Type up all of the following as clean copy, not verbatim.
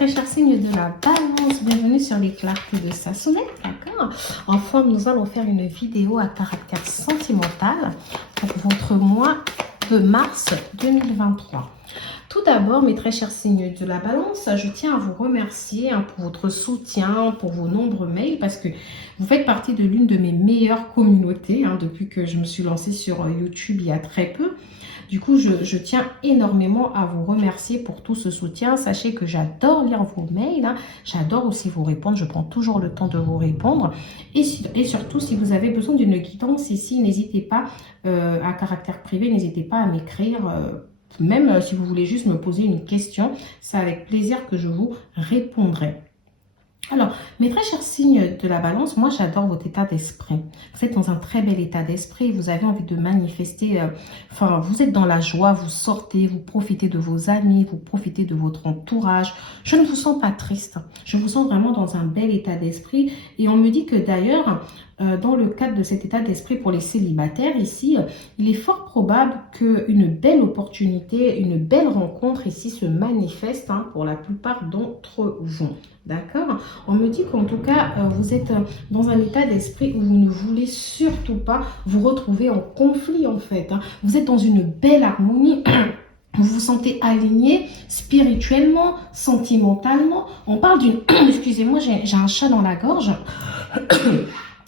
très chers signes de la balance, bienvenue sur les clartés de Sassonet, d'accord. Enfin, nous allons faire une vidéo à caractère sentimental pour votre mois de mars 2023. Tout d'abord, mes très chers signes de la balance, je tiens à vous remercier pour votre soutien, pour vos nombreux mails, parce que vous faites partie de l'une de mes meilleures communautés depuis que je me suis lancée sur YouTube il y a très peu. Du coup, je tiens énormément à vous remercier pour tout ce soutien. Sachez que j'adore lire vos mails. J'adore aussi vous répondre. Je prends toujours le temps de vous répondre. Et surtout, si vous avez besoin d'une guidance ici, n'hésitez pas à caractère privé, n'hésitez pas à m'écrire. Même si vous voulez juste me poser une question, c'est avec plaisir que je vous répondrai. Alors, mes très chers signes de la balance, moi j'adore votre état d'esprit. Vous êtes dans un très bel état d'esprit, vous avez envie de manifester, vous êtes dans la joie, vous sortez, vous profitez de vos amis, vous profitez de votre entourage. Je ne vous sens pas triste, je vous sens vraiment dans un bel état d'esprit. Et on me dit que d'ailleurs, dans le cadre de cet état d'esprit pour les célibataires ici, il est fort probable qu'une belle opportunité, une belle rencontre ici se manifeste pour la plupart d'entre vous. D'accord? On me dit qu'en tout cas, vous êtes dans un état d'esprit où vous ne voulez surtout pas vous retrouver en conflit en fait. Vous êtes dans une belle harmonie. Vous vous sentez aligné spirituellement, sentimentalement. On parle d'une... Excusez-moi, j'ai un chat dans la gorge.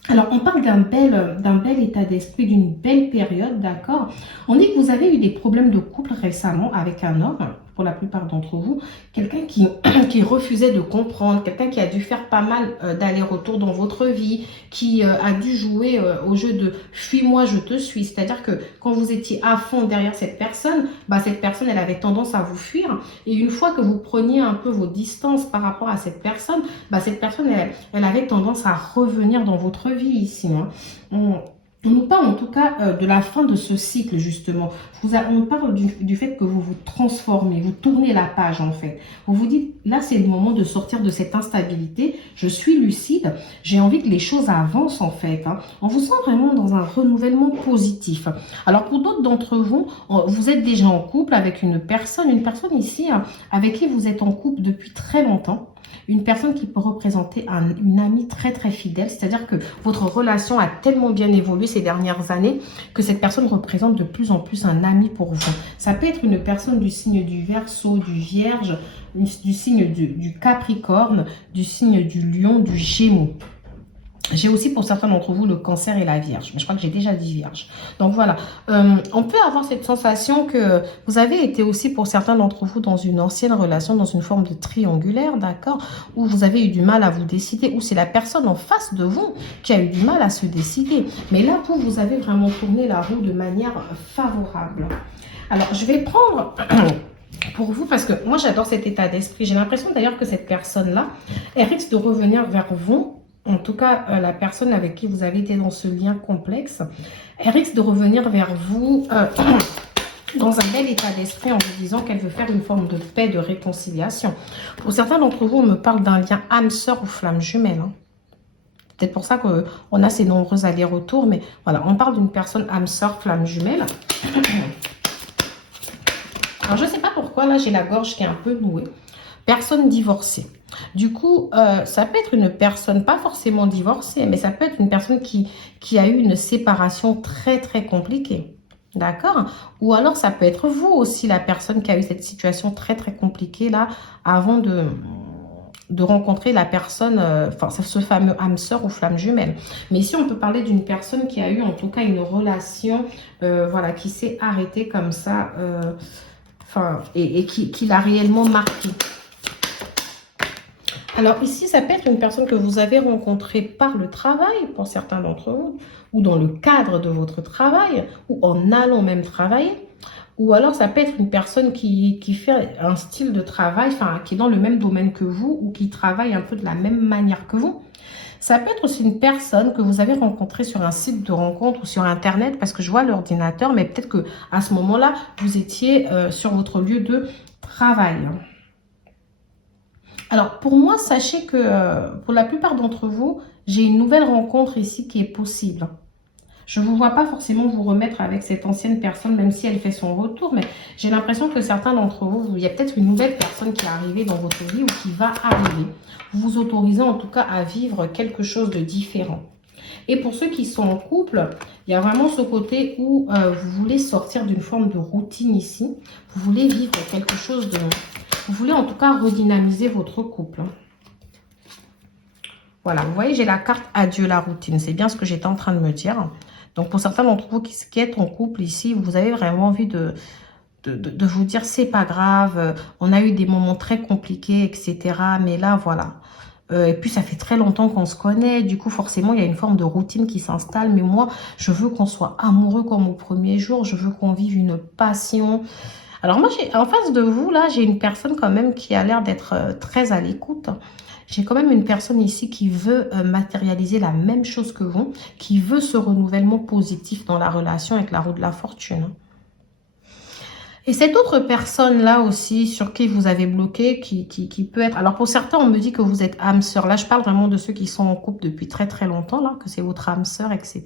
Alors, on parle d'un bel état d'esprit, d'une belle période, d'accord? On dit que vous avez eu des problèmes de couple récemment avec un homme, pour la plupart d'entre vous, quelqu'un qui refusait de comprendre, quelqu'un qui a dû faire pas mal d'allers-retours dans votre vie, qui a dû jouer au jeu de « fuis-moi, je te suis ». C'est-à-dire que quand vous étiez à fond derrière cette personne, elle avait tendance à vous fuir. Et une fois que vous preniez un peu vos distances par rapport à cette personne, elle avait tendance à revenir dans votre vie ici. On nous parle en tout cas de la fin de ce cycle justement. On parle du fait que vous vous transformez, vous tournez la page en fait. Vous vous dites, là c'est le moment de sortir de cette instabilité. Je suis lucide, j'ai envie que les choses avancent en fait. On vous sent vraiment dans un renouvellement positif. Alors pour d'autres d'entre vous, vous êtes déjà en couple avec une personne ici avec qui vous êtes en couple depuis très longtemps. Une personne qui peut représenter une amie très très fidèle, c'est-à-dire que votre relation a tellement bien évolué ces dernières années que cette personne représente de plus en plus un ami pour vous. Ça peut être une personne du signe du Verseau, du Vierge, du signe du Capricorne, du signe du Lion, du Gémeaux. J'ai aussi pour certains d'entre vous le Cancer et la Vierge, mais je crois que j'ai déjà dit Vierge. Donc voilà, on peut avoir cette sensation que vous avez été aussi pour certains d'entre vous dans une ancienne relation, dans une forme de triangulaire, d'accord, où vous avez eu du mal à vous décider, ou c'est la personne en face de vous qui a eu du mal à se décider. Mais là, vous avez vraiment tourné la roue de manière favorable. Alors, je vais prendre... pour vous, parce que moi j'adore cet état d'esprit. J'ai l'impression d'ailleurs que cette personne-là, elle risque de revenir vers vous. En tout cas, la personne avec qui vous avez été dans ce lien complexe, elle risque de revenir vers vous dans un bel état d'esprit en vous disant qu'elle veut faire une forme de paix, de réconciliation. Pour certains d'entre vous, on me parle d'un lien âme-sœur ou flamme jumelle. Peut-être pour ça qu'on a ces nombreux allers-retours, mais voilà, on parle d'une personne âme-sœur, flamme jumelle. Alors, je ne sais pas pourquoi, là, j'ai la gorge qui est un peu nouée. Personne divorcée. Du coup, ça peut être une personne, pas forcément divorcée, mais ça peut être une personne qui a eu une séparation très, très compliquée. D'accord? Ou alors, ça peut être vous aussi, la personne qui a eu cette situation très, très compliquée, là, avant de rencontrer la personne, ce fameux âme sœur ou flamme jumelle. Mais ici, on peut parler d'une personne qui a eu, en tout cas, une relation, qui s'est arrêtée comme ça, et qui l'a réellement marqué. Alors ici, ça peut être une personne que vous avez rencontrée par le travail, pour certains d'entre vous, ou dans le cadre de votre travail, ou en allant même travailler. Ou alors, ça peut être une personne qui fait un style de travail, qui est dans le même domaine que vous, ou qui travaille un peu de la même manière que vous. Ça peut être aussi une personne que vous avez rencontrée sur un site de rencontre ou sur Internet, parce que je vois l'ordinateur, mais peut-être qu'à ce moment-là, vous étiez sur votre lieu de travail. Alors, pour moi, sachez que pour la plupart d'entre vous, j'ai une nouvelle rencontre ici qui est possible. Je ne vous vois pas forcément vous remettre avec cette ancienne personne, même si elle fait son retour, mais j'ai l'impression que certains d'entre vous, il y a peut-être une nouvelle personne qui est arrivée dans votre vie ou qui va arriver. Vous vous autorisez en tout cas à vivre quelque chose de différent. Et pour ceux qui sont en couple, il y a vraiment ce côté où vous voulez sortir d'une forme de routine ici. Vous voulez vivre quelque chose de... Vous voulez en tout cas redynamiser votre couple. Voilà, vous voyez, j'ai la carte adieu la routine. C'est bien ce que j'étais en train de me dire. Donc, pour certains d'entre vous qui êtes en couple ici, vous avez vraiment envie de vous dire, c'est pas grave, on a eu des moments très compliqués, etc. Mais là, voilà. Et puis, ça fait très longtemps qu'on se connaît. Du coup, forcément, il y a une forme de routine qui s'installe. Mais moi, je veux qu'on soit amoureux comme au premier jour. Je veux qu'on vive une passion. Alors, moi, en face de vous, là, j'ai une personne quand même qui a l'air d'être très à l'écoute. J'ai quand même une personne ici qui veut matérialiser la même chose que vous, qui veut ce renouvellement positif dans la relation avec la roue de la fortune. Et cette autre personne-là aussi, sur qui vous avez bloqué, qui peut être... Alors, pour certains, on me dit que vous êtes âme sœur. Là, je parle vraiment de ceux qui sont en couple depuis très, très longtemps, là, que c'est votre âme sœur, etc.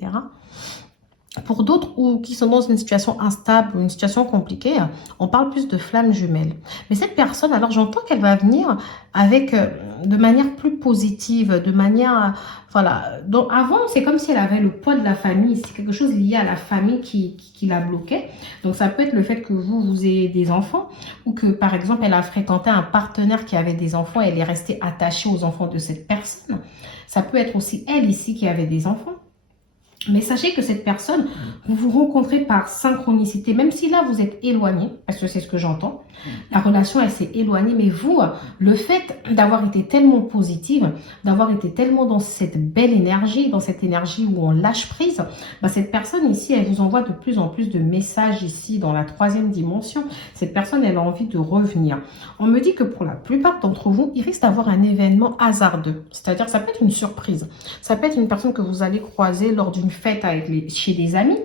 Pour d'autres ou qui sont dans une situation instable ou une situation compliquée, on parle plus de flammes jumelles. Mais cette personne, alors j'entends qu'elle va venir avec de manière plus positive, de manière... voilà. Donc avant, c'est comme si elle avait le poids de la famille. C'est quelque chose lié à la famille qui la bloquait. Donc ça peut être le fait que vous ayez des enfants ou que par exemple, elle a fréquenté un partenaire qui avait des enfants et elle est restée attachée aux enfants de cette personne. Ça peut être aussi elle ici qui avait des enfants. Mais sachez que cette personne, vous vous rencontrez par synchronicité, même si là vous êtes éloigné, parce que c'est ce que j'entends. La relation, elle s'est éloignée, mais vous, le fait d'avoir été tellement positive, d'avoir été tellement dans cette belle énergie, dans cette énergie où on lâche prise, bah cette personne ici, elle vous envoie de plus en plus de messages ici dans la 3e dimension. Cette personne, elle a envie de revenir. On me dit que pour la plupart d'entre vous, il risque d'avoir un événement hasardeux. C'est-à-dire, ça peut être une surprise. Ça peut être une personne que vous allez croiser lors d'une fête chez des amis.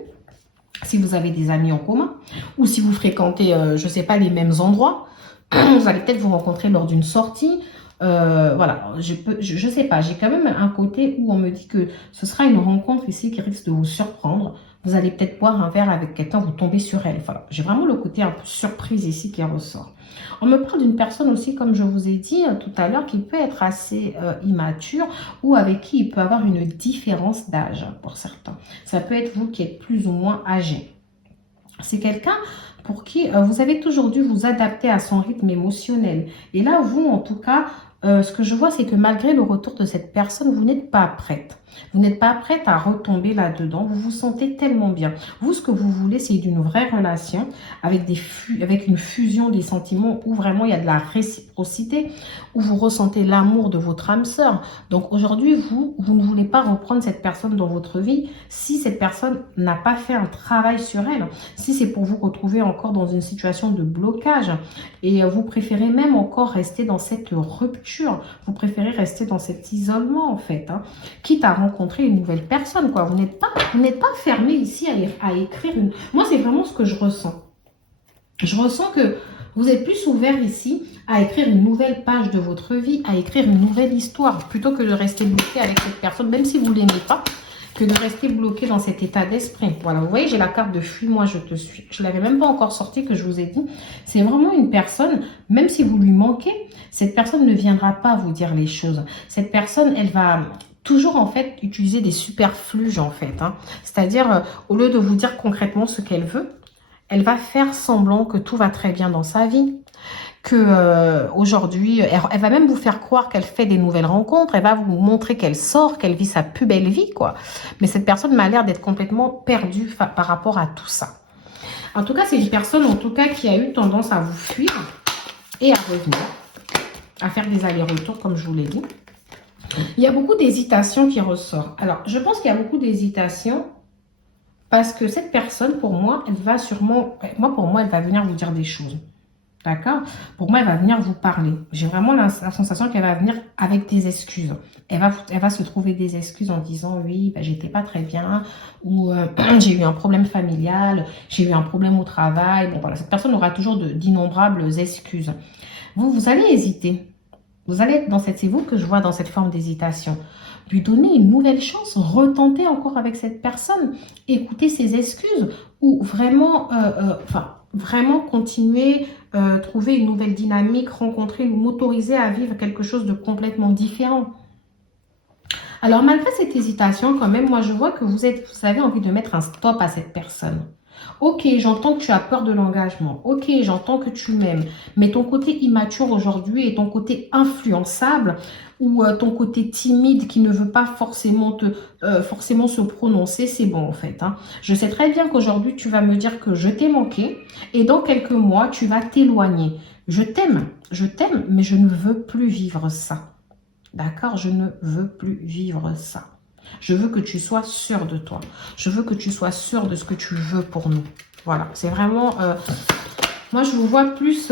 Si vous avez des amis en commun, ou si vous fréquentez, je ne sais pas, les mêmes endroits, vous allez peut-être vous rencontrer lors d'une sortie. Voilà, je sais pas, j'ai quand même un côté où on me dit que ce sera une rencontre ici qui risque de vous surprendre. Vous allez peut-être boire un verre avec quelqu'un, vous tombez sur elle. Voilà, j'ai vraiment le côté un peu surprise ici qui ressort. On me parle d'une personne aussi, comme je vous ai dit tout à l'heure, qui peut être assez immature ou avec qui il peut avoir une différence d'âge pour certains. Ça peut être vous qui êtes plus ou moins âgé. C'est quelqu'un pour qui vous avez toujours dû vous adapter à son rythme émotionnel. Et là, vous, en tout cas, ce que je vois, c'est que malgré le retour de cette personne, vous n'êtes pas prête. Vous n'êtes pas prête à retomber là-dedans. Vous vous sentez tellement bien. Vous, ce que vous voulez, c'est d'une vraie relation avec, avec une fusion des sentiments où vraiment il y a de la réciprocité, où vous ressentez l'amour de votre âme sœur. Donc aujourd'hui, vous ne voulez pas reprendre cette personne dans votre vie si cette personne n'a pas fait un travail sur elle. Si c'est pour vous retrouver encore dans une situation de blocage et vous préférez même encore rester dans cette rupture. Vous préférez rester dans cet isolement en fait, quitte à rencontrer une nouvelle personne, quoi. Vous n'êtes pas fermé ici à écrire une... Moi, c'est vraiment ce que je ressens. Je ressens que vous êtes plus ouvert ici à écrire une nouvelle page de votre vie, à écrire une nouvelle histoire, plutôt que de rester bloqué avec cette personne, même si vous ne l'aimez pas, que de rester bloqué dans cet état d'esprit. Voilà, vous voyez, j'ai la carte de fuis-moi, je te suis. Je ne l'avais même pas encore sortie, que je vous ai dit. C'est vraiment une personne, même si vous lui manquez, cette personne ne viendra pas vous dire les choses. Cette personne, elle va... toujours en fait utiliser des superfluges en fait. C'est-à-dire, au lieu de vous dire concrètement ce qu'elle veut, elle va faire semblant que tout va très bien dans sa vie. Que aujourd'hui, elle va même vous faire croire qu'elle fait des nouvelles rencontres. Elle va vous montrer qu'elle sort, qu'elle vit sa plus belle vie, quoi. Mais cette personne m'a l'air d'être complètement perdue par rapport à tout ça. En tout cas, c'est une personne en tout cas qui a eu tendance à vous fuir et à revenir, à faire des allers-retours comme je vous l'ai dit. Il y a beaucoup d'hésitation qui ressort. Alors, je pense qu'il y a beaucoup d'hésitation parce que cette personne, pour moi, elle va sûrement... pour moi, elle va venir vous dire des choses. D'accord? Pour moi, elle va venir vous parler. J'ai vraiment la sensation qu'elle va venir avec des excuses. Elle va se trouver des excuses en disant « Oui, j'étais pas très bien » ou « J'ai eu un problème familial, j'ai eu un problème au travail. » Bon, voilà, cette personne aura toujours d'innombrables excuses. Vous allez hésiter. Vous allez être dans cette... C'est vous que je vois dans cette forme d'hésitation. lui donner une nouvelle chance, retenter encore avec cette personne, écouter ses excuses ou vraiment, vraiment continuer, trouver une nouvelle dynamique, rencontrer ou m'autoriser à vivre quelque chose de complètement différent. Alors, malgré cette hésitation, quand même, moi, je vois que vous avez envie de mettre un stop à cette personne. Ok, j'entends que tu as peur de l'engagement. Ok, j'entends que tu m'aimes. Mais ton côté immature aujourd'hui et ton côté influençable ou ton côté timide qui ne veut pas forcément forcément se prononcer, c'est bon en fait. Hein. Je sais très bien qu'aujourd'hui, tu vas me dire que je t'ai manqué et dans quelques mois, tu vas t'éloigner. Je t'aime, mais je ne veux plus vivre ça. D'accord? Je ne veux plus vivre ça. Je veux que tu sois sûr de toi. Je veux que tu sois sûr de ce que tu veux pour nous. Voilà, c'est vraiment... moi, je vous vois plus,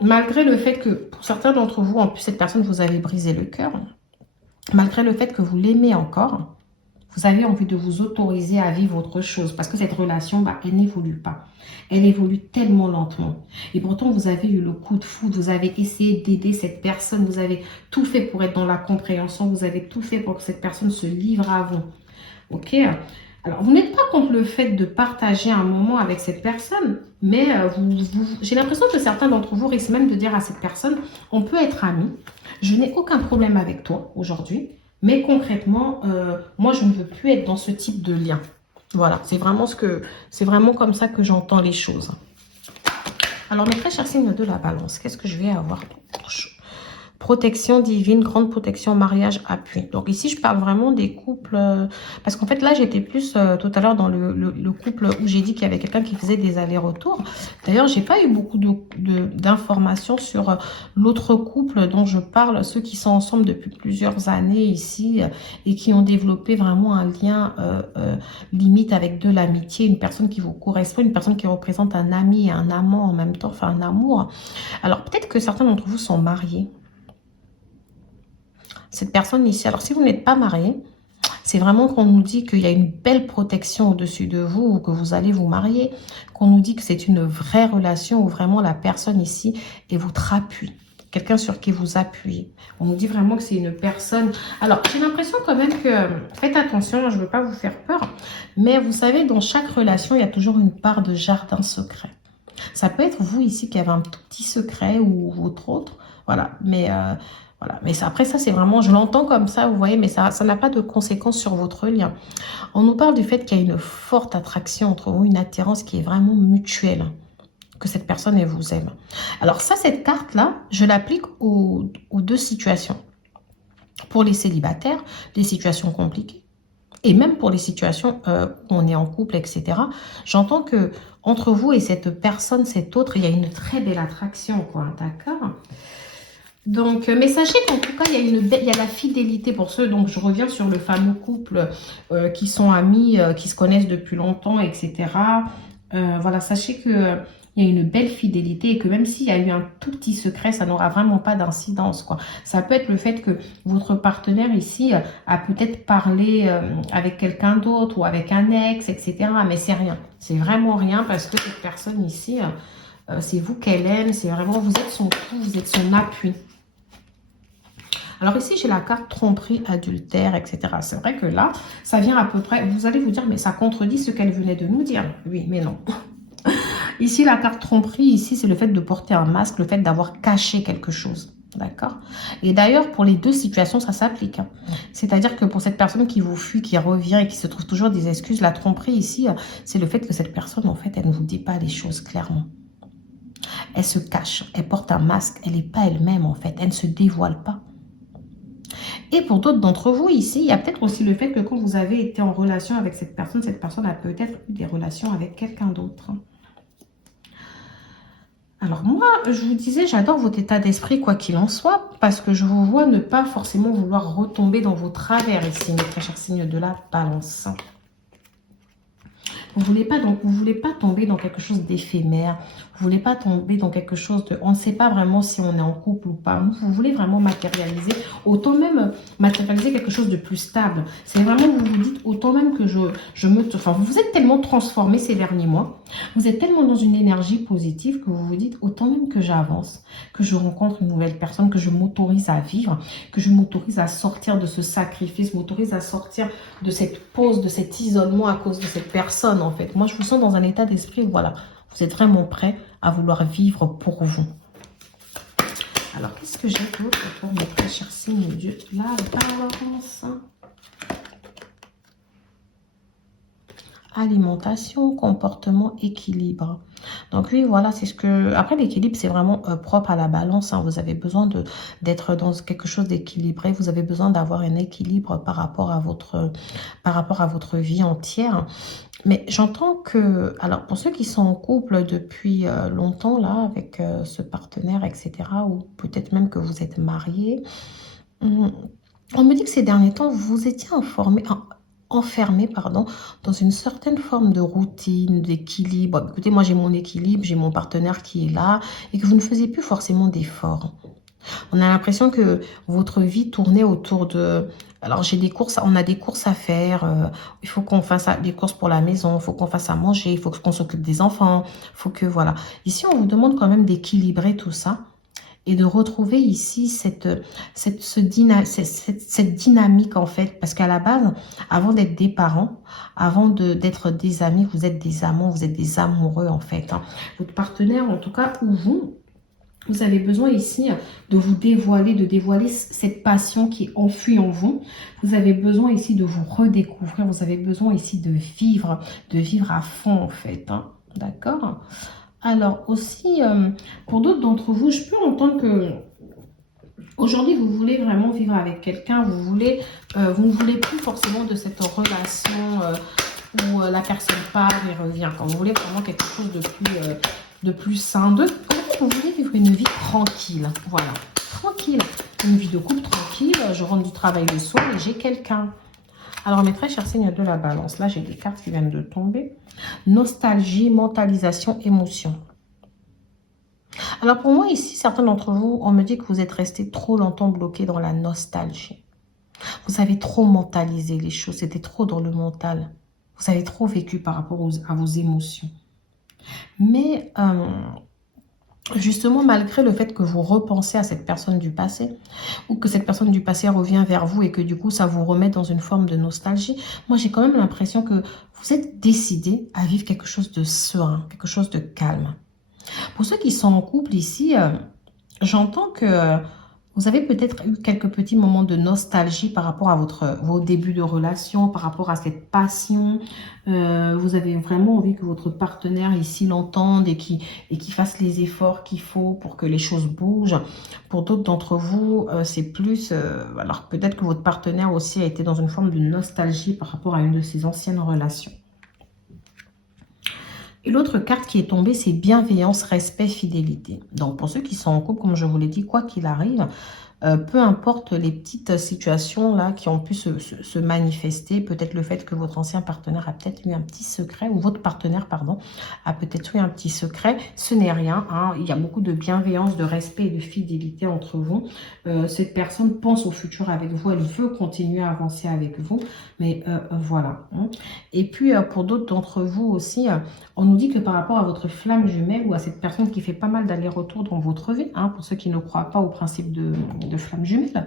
malgré le fait que pour certains d'entre vous, en plus, cette personne vous avait brisé le cœur, malgré le fait que vous l'aimez encore, vous avez envie de vous autoriser à vivre autre chose parce que cette relation, elle n'évolue pas. Elle évolue tellement lentement. Et pourtant, vous avez eu le coup de foudre, vous avez essayé d'aider cette personne, vous avez tout fait pour être dans la compréhension, vous avez tout fait pour que cette personne se livre à vous. Ok? Alors, vous n'êtes pas contre le fait de partager un moment avec cette personne, mais j'ai l'impression que certains d'entre vous risquent même de dire à cette personne, on peut être amis, je n'ai aucun problème avec toi aujourd'hui, mais concrètement, moi, je ne veux plus être dans ce type de lien. Voilà, c'est vraiment comme ça que j'entends les choses. Alors, mes très chers signes de la balance, qu'est-ce que je vais avoir? Protection divine, grande protection, mariage, appui. Donc ici, je parle vraiment des couples... parce qu'en fait, là, j'étais plus tout à l'heure dans le couple où j'ai dit qu'il y avait quelqu'un qui faisait des allers-retours. D'ailleurs, j'ai pas eu beaucoup d'informations sur l'autre couple dont je parle, ceux qui sont ensemble depuis plusieurs années ici et qui ont développé vraiment un lien limite avec de l'amitié, une personne qui vous correspond, une personne qui représente un ami et un amant en même temps, enfin un amour. Alors, peut-être que certains d'entre vous sont mariés. Cette personne ici, alors si vous n'êtes pas marié, c'est vraiment qu'on nous dit qu'il y a une belle protection au-dessus de vous ou que vous allez vous marier, qu'on nous dit que c'est une vraie relation où vraiment la personne ici est votre appui, quelqu'un sur qui vous appuyez. On nous dit vraiment que c'est une personne... Alors, j'ai l'impression quand même que... Faites attention, je ne veux pas vous faire peur, mais vous savez, dans chaque relation, il y a toujours une part de jardin secret. Ça peut être vous ici qui avez un tout petit secret ou votre autre, voilà, mais... Voilà, mais après ça, c'est vraiment, je l'entends comme ça, vous voyez, mais ça n'a pas de conséquences sur votre lien. On nous parle du fait qu'il y a une forte attraction entre vous, une attirance qui est vraiment mutuelle, que cette personne, elle vous aime. Alors ça, cette carte-là, je l'applique aux deux situations. Pour les célibataires, les situations compliquées, et même pour les situations où on est en couple, etc. J'entends que entre vous et cette personne, cet autre, il y a une très belle attraction, quoi, d'accord ? Donc, mais sachez qu'en tout cas, il y a la fidélité pour ceux. Donc, je reviens sur le fameux couple qui sont amis, qui se connaissent depuis longtemps, etc. Voilà, sachez que il y a une belle fidélité et que même s'il y a eu un tout petit secret, ça n'aura vraiment pas d'incidence, quoi. Ça peut être le fait que votre partenaire ici a peut-être parlé avec quelqu'un d'autre ou avec un ex, etc. Mais c'est rien. C'est vraiment rien parce que cette personne ici, c'est vous qu'elle aime. C'est vraiment, vous êtes son tout, vous êtes son appui. Alors ici, j'ai la carte tromperie, adultère, etc. C'est vrai que là, ça vient à peu près... Vous allez vous dire, mais ça contredit ce qu'elle venait de nous dire. Oui, mais non. Ici, la carte tromperie, ici, c'est le fait de porter un masque, le fait d'avoir caché quelque chose. D'accord? Et d'ailleurs, pour les deux situations, ça s'applique. Hein. C'est-à-dire que pour cette personne qui vous fuit, qui revient et qui se trouve toujours des excuses, la tromperie ici, c'est le fait que cette personne, en fait, elle ne vous dit pas les choses clairement. Elle se cache, elle porte un masque, elle n'est pas elle-même, en fait. Elle ne se dévoile pas. Et pour d'autres d'entre vous ici, il y a peut-être aussi le fait que quand vous avez été en relation avec cette personne a peut-être eu des relations avec quelqu'un d'autre. Alors moi, je vous disais, j'adore votre état d'esprit quoi qu'il en soit, parce que je vous vois ne pas forcément vouloir retomber dans vos travers ici, mes très chers signes de la balance. vous voulez pas tomber dans quelque chose d'éphémère. Vous voulez pas tomber dans quelque chose de... On ne sait pas vraiment si on est en couple ou pas. Vous voulez vraiment matérialiser. Autant même matérialiser quelque chose de plus stable. C'est vraiment, vous vous dites, autant même que enfin, vous êtes tellement transformé ces derniers mois. Vous êtes tellement dans une énergie positive que vous vous dites, autant même que j'avance, que je rencontre une nouvelle personne, que je m'autorise à vivre, que je m'autorise à sortir de ce sacrifice, m'autorise à sortir de cette pause, de cet isolement à cause de cette personne, en fait. Moi, je vous sens dans un état d'esprit, voilà. Vous êtes vraiment prêt à vouloir vivre pour vous. Alors, qu'est-ce que j'ai d'autre pour mes très chers signes de Dieu? La balance. Alimentation, comportement, équilibre. Donc oui, voilà, c'est ce que... Après, l'équilibre, c'est vraiment propre à la balance. Hein. Vous avez besoin d'être dans quelque chose d'équilibré. Vous avez besoin d'avoir un équilibre par rapport à votre vie entière. Mais j'entends que... Alors, pour ceux qui sont en couple depuis longtemps, là, avec ce partenaire, etc., ou peut-être même que vous êtes mariés, on me dit que ces derniers temps, vous étiez enfermé, dans une certaine forme de routine, d'équilibre. Écoutez, moi j'ai mon équilibre, j'ai mon partenaire qui est là et que vous ne faisiez plus forcément d'efforts. On a l'impression que votre vie tournait autour de... Alors on a des courses à faire, il faut qu'on fasse des courses pour la maison, il faut qu'on fasse à manger, il faut qu'on s'occupe des enfants, il faut que voilà. Ici on vous demande quand même d'équilibrer tout ça. Et de retrouver ici cette dynamique en fait. Parce qu'à la base, avant d'être des parents, avant d'être des amis, vous êtes des amants, vous êtes des amoureux en fait. Hein. Votre partenaire en tout cas, ou vous avez besoin ici de vous dévoiler, de dévoiler cette passion qui est enfuie en vous. Vous avez besoin ici de vous redécouvrir, vous avez besoin ici de vivre à fond en fait. Hein. D'accord ? Alors aussi, pour d'autres d'entre vous, je peux entendre que aujourd'hui, vous voulez vraiment vivre avec quelqu'un. Vous ne voulez plus forcément de cette relation où la personne part et revient. Quand vous voulez vraiment quelque chose de plus sain. Vous voulez vivre une vie tranquille. Voilà, tranquille. Une vie de couple tranquille. Je rentre du travail le soir et j'ai quelqu'un. Alors, mes très chers signes de la balance, là, j'ai des cartes qui viennent de tomber. Nostalgie, mentalisation, émotion. Alors, pour moi, ici, certains d'entre vous, on me dit que vous êtes resté trop longtemps bloqué dans la nostalgie. Vous avez trop mentalisé les choses, c'était trop dans le mental. Vous avez trop vécu par rapport à vos émotions. Mais... justement, malgré le fait que vous repensez à cette personne du passé ou que cette personne du passé revient vers vous et que du coup, ça vous remet dans une forme de nostalgie, moi, j'ai quand même l'impression que vous êtes décidé à vivre quelque chose de serein, quelque chose de calme. Pour ceux qui sont en couple ici, j'entends que vous avez peut-être eu quelques petits moments de nostalgie par rapport à vos débuts de relation, par rapport à cette passion. Vous avez vraiment envie que votre partenaire ici l'entende et qu'il fasse les efforts qu'il faut pour que les choses bougent. Pour d'autres d'entre vous, c'est plus... alors peut-être que votre partenaire aussi a été dans une forme de nostalgie par rapport à une de ses anciennes relations. Et l'autre carte qui est tombée, c'est bienveillance, respect, fidélité. Donc, pour ceux qui sont en couple, comme je vous l'ai dit, quoi qu'il arrive, peu importe les petites situations là qui ont pu se manifester, peut-être le fait que votre ancien partenaire a peut-être eu un petit secret, ou votre partenaire, pardon, a peut-être eu un petit secret, ce n'est rien. Hein. Il y a beaucoup de bienveillance, de respect et de fidélité entre vous. Cette personne pense au futur avec vous, elle veut continuer à avancer avec vous, mais voilà. Hein. Et puis, pour d'autres d'entre vous aussi, on nous dit que par rapport à votre flamme jumelle ou à cette personne qui fait pas mal d'allers-retours dans votre vie, hein, pour ceux qui ne croient pas au principe de flamme jumelle,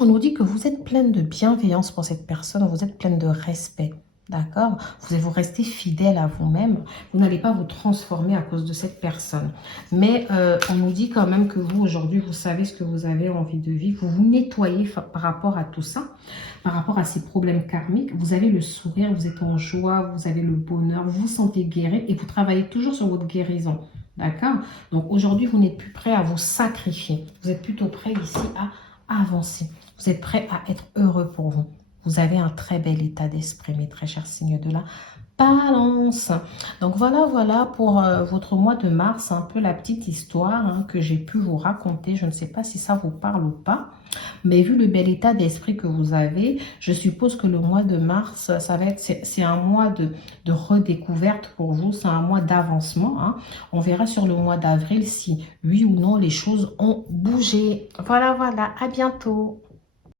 on nous dit que vous êtes pleine de bienveillance pour cette personne, vous êtes pleine de respect. D'accord? Vous restez fidèle à vous-même. Vous n'allez pas vous transformer à cause de cette personne. Mais on nous dit quand même que vous, aujourd'hui, vous savez ce que vous avez envie de vivre. Vous vous nettoyez par rapport à tout ça, par rapport à ces problèmes karmiques. Vous avez le sourire, vous êtes en joie, vous avez le bonheur, vous vous sentez guéri et vous travaillez toujours sur votre guérison. D'accord? Donc aujourd'hui, vous n'êtes plus prêt à vous sacrifier. Vous êtes plutôt prêt ici à avancer. Vous êtes prêt à être heureux pour vous. Vous avez un très bel état d'esprit, mes très chers signes de la Balance. Donc voilà pour votre mois de mars, un peu la petite histoire que j'ai pu vous raconter. Je ne sais pas si ça vous parle ou pas, mais vu le bel état d'esprit que vous avez, je suppose que le mois de mars, ça va être, c'est un mois de redécouverte pour vous, c'est un mois d'avancement. On verra sur le mois d'avril si oui ou non les choses ont bougé. Voilà, à bientôt.